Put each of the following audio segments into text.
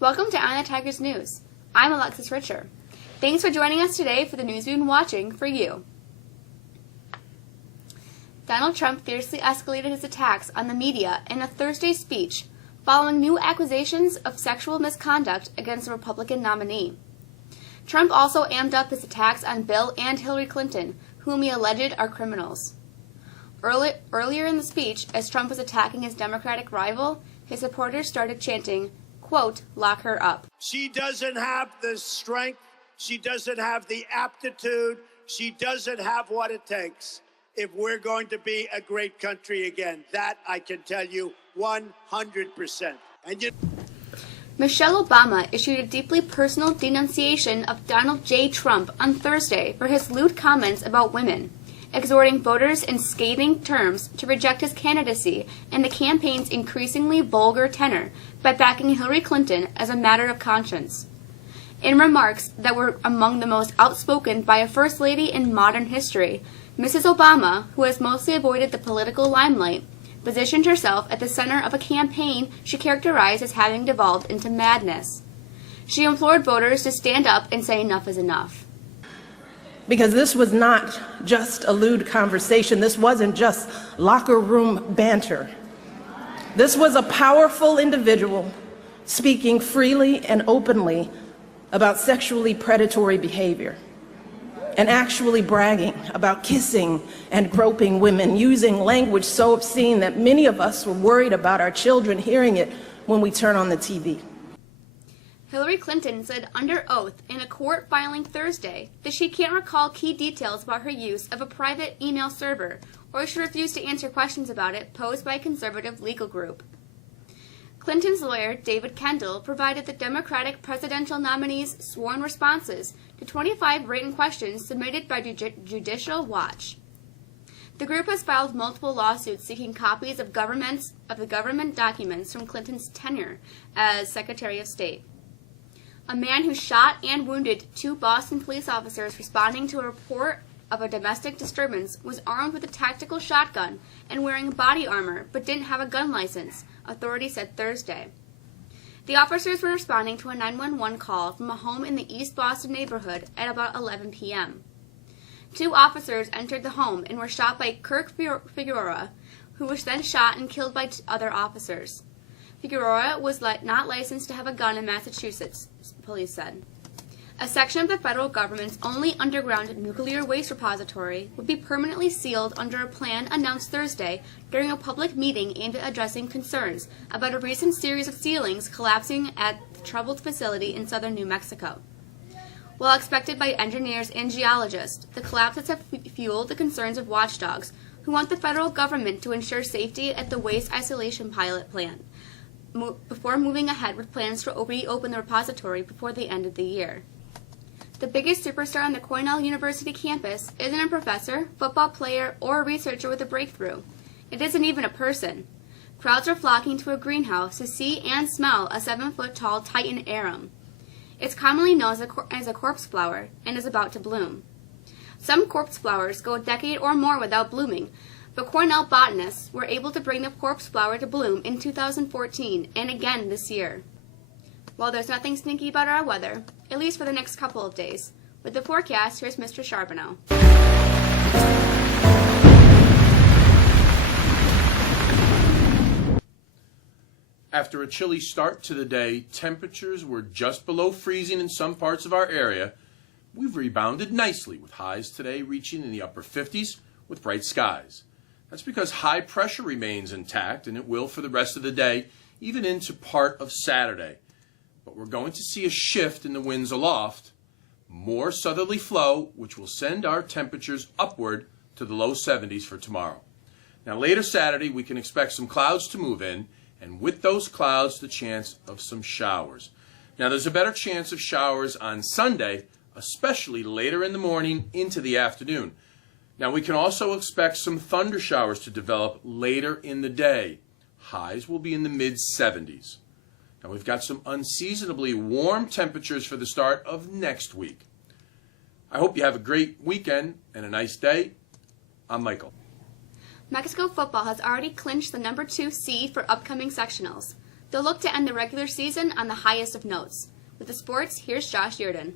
Welcome to Eye on the Tigers News. I'm Alexis Richer. Thanks for joining us today for the news we've been watching for you. Donald Trump fiercely escalated his attacks on the media in a Thursday speech following new accusations of sexual misconduct against the Republican nominee. Trump also amped up his attacks on Bill and Hillary Clinton, whom he alleged are criminals. Earlier in the speech, as Trump was attacking his Democratic rival, his supporters started chanting, quote, "Lock her up." She doesn't have the strength. She doesn't have the aptitude. She doesn't have what it takes if we're going to be a great country again. That I can tell you 100%. Michelle Obama issued a deeply personal denunciation of Donald J. Trump on Thursday for his lewd comments about women, exhorting voters in scathing terms to reject his candidacy and the campaign's increasingly vulgar tenor by backing Hillary Clinton as a matter of conscience. In remarks that were among the most outspoken by a First Lady in modern history, Mrs. Obama, who has mostly avoided the political limelight, positioned herself at the center of a campaign she characterized as having devolved into madness. She implored voters to stand up and say enough is enough. Because this was not just a lewd conversation. This wasn't just locker room banter. This was a powerful individual speaking freely and openly about sexually predatory behavior and actually bragging about kissing and groping women, using language so obscene that many of us were worried about our children hearing it when we turn on the TV. Hillary Clinton said under oath in a court filing Thursday that she can't recall key details about her use of a private email server, or she refused to answer questions about it posed by a conservative legal group. Clinton's lawyer, David Kendall, provided the Democratic presidential nominee's sworn responses to 25 written questions submitted by Judicial Watch. The group has filed multiple lawsuits seeking copies of the government documents from Clinton's tenure as Secretary of State. A man who shot and wounded 2 Boston police officers responding to a report of a domestic disturbance was armed with a tactical shotgun and wearing body armor but didn't have a gun license, authorities said Thursday. The officers were responding to a 911 call from a home in the East Boston neighborhood at about 11 p.m. 2 officers entered the home and were shot by Kirk Figueroa, who was then shot and killed by other officers. Figueroa was not licensed to have a gun in Massachusetts, police said. A section of the federal government's only underground nuclear waste repository would be permanently sealed under a plan announced Thursday during a public meeting aimed at addressing concerns about a recent series of ceilings collapsing at the troubled facility in southern New Mexico. While expected by engineers and geologists, the collapses have fueled the concerns of watchdogs who want the federal government to ensure safety at the waste isolation pilot plant before moving ahead with plans to reopen the repository before the end of the year. The biggest superstar on the Cornell University campus isn't a professor, football player, or a researcher with a breakthrough. It isn't even a person. Crowds are flocking to a greenhouse to see and smell a 7-foot-tall Titan arum. It's commonly known as a corpse flower and is about to bloom. Some corpse flowers go a decade or more without blooming, but Cornell botanists were able to bring the corpse flower to bloom in 2014 and again this year. While there's nothing sneaky about our weather, at least for the next couple of days. With the forecast, here's Mr. Charbonneau. After a chilly start to the day, temperatures were just below freezing in some parts of our area. We've rebounded nicely with highs today reaching in the upper 50s with bright skies. That's because high pressure remains intact, and it will for the rest of the day, even into part of Saturday. But we're going to see a shift in the winds aloft, more southerly flow, which will send our temperatures upward to the low 70s for tomorrow. Now later Saturday, we can expect some clouds to move in, and with those clouds, the chance of some showers. Now there's a better chance of showers on Sunday, especially later in the morning into the afternoon. Now we can also expect some thunder showers to develop later in the day. Highs will be in the mid-70s. Now we've got some unseasonably warm temperatures for the start of next week. I hope you have a great weekend and a nice day. I'm Michael. Mexico football has already clinched the number 2 seed for upcoming sectionals. They'll look to end the regular season on the highest of notes. With the sports, here's Josh Yurden.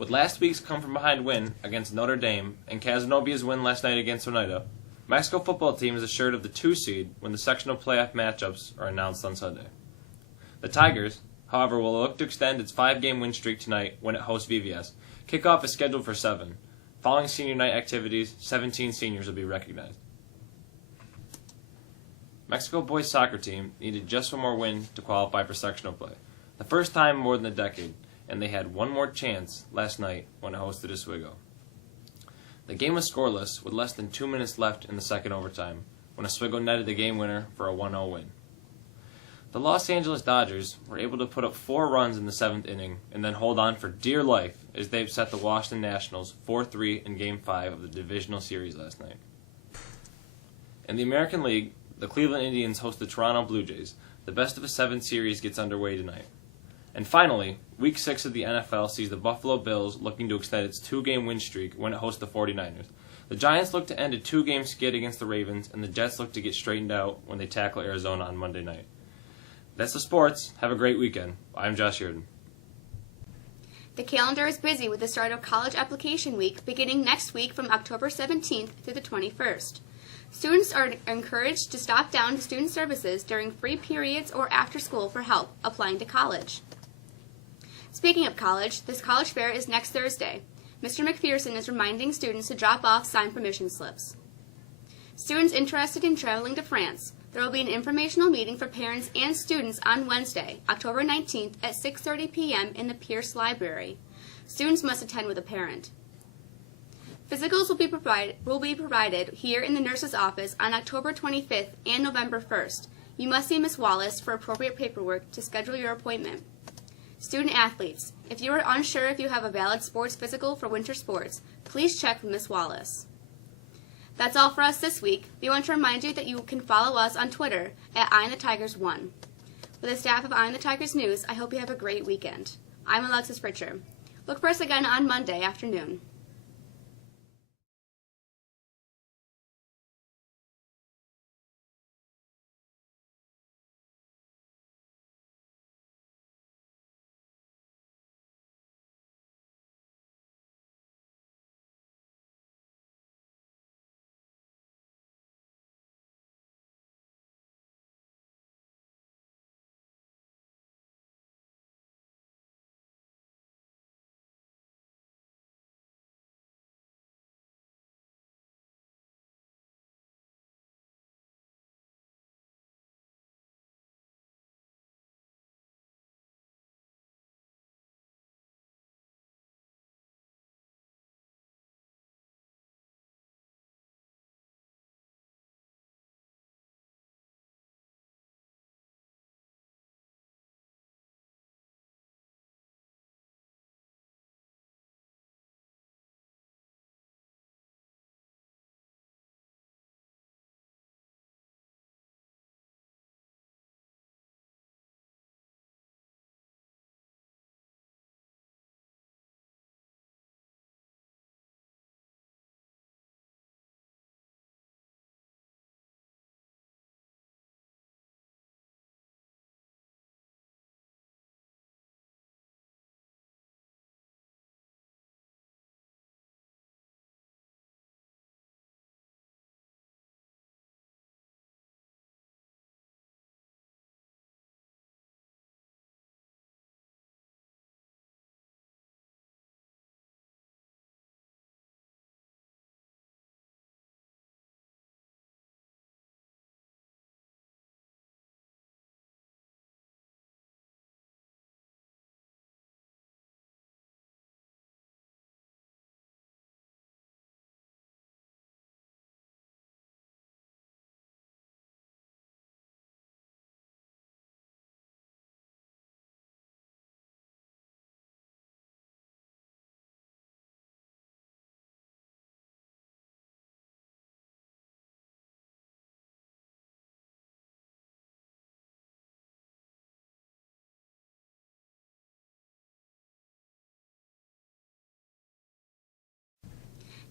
With last week's come-from-behind win against Notre Dame and Casanovia's win last night against Oneida, Mexico football team is assured of the 2 seed when the sectional playoff matchups are announced on Sunday. The Tigers, however, will look to extend its 5-game win streak tonight when it hosts VVS. Kickoff is scheduled for 7. Following senior night activities, 17 seniors will be recognized. Mexico boys soccer team needed just one more win to qualify for sectional play, the first time in more than a decade, and they had one more chance last night when it hosted Oswego. The game was scoreless with less than 2 minutes left in the second overtime when Oswego netted the game winner for a 1-0 win. The Los Angeles Dodgers were able to put up 4 runs in the 7th inning and then hold on for dear life as they upset the Washington Nationals 4-3 in Game 5 of the divisional series last night. In the American League, the Cleveland Indians host the Toronto Blue Jays. The best-of-a-7 series gets underway tonight. And finally, Week 6 of the NFL sees the Buffalo Bills looking to extend its 2-game win streak when it hosts the 49ers. The Giants look to end a 2-game skid against the Ravens, and the Jets look to get straightened out when they tackle Arizona on Monday night. That's the sports. Have a great weekend. I'm Josh Yurden. The calendar is busy with the start of college application week beginning next week from October 17th through the 21st. Students are encouraged to stop down to student services during free periods or after school for help applying to college. Speaking of college, this college fair is next Thursday. Mr. McPherson is reminding students to drop off signed permission slips. Students interested in traveling to France, there will be an informational meeting for parents and students on Wednesday, October 19th at 6:30 p.m. in the Pierce Library. Students must attend with a parent. Physicals will be provided here in the nurse's office on October 25th and November 1st. You must see Ms. Wallace for appropriate paperwork to schedule your appointment. Student athletes, if you are unsure if you have a valid sports physical for winter sports, please check with Ms. Wallace. That's all for us this week. We want to remind you that you can follow us on Twitter at EyeOnTheTigers1. With the staff of Eye on the Tigers News, I hope you have a great weekend. I'm Alexis Pritchard. Look for us again on Monday afternoon.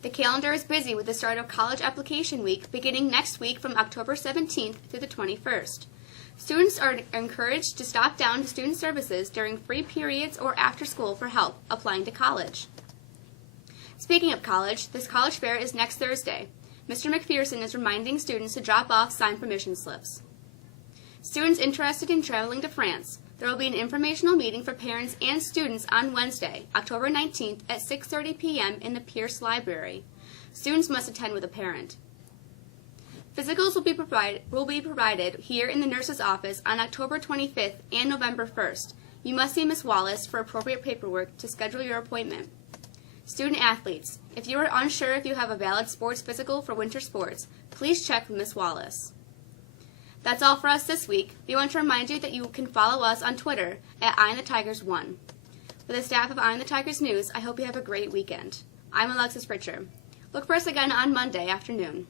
The calendar is busy with the start of College Application Week beginning next week from October 17th through the 21st. Students are encouraged to stop down to Student Services during free periods or after school for help applying to college. Speaking of college, this college fair is next Thursday. Mr. McPherson is reminding students to drop off signed permission slips. Students interested in traveling to France, there will be an informational meeting for parents and students on Wednesday, October 19th at 6:30 p.m. in the Pierce Library. Students must attend with a parent. Physicals will be provided here in the nurse's office on October 25th and November 1st. You must see Ms. Wallace for appropriate paperwork to schedule your appointment. Student athletes, if you are unsure if you have a valid sports physical for winter sports, please check with Ms. Wallace. That's all for us this week. We want to remind you that you can follow us on Twitter at EyeOnTheTigers1. For the staff of Eye on the Tigers News, I hope you have a great weekend. I'm Alexis Pritchard. Look for us again on Monday afternoon.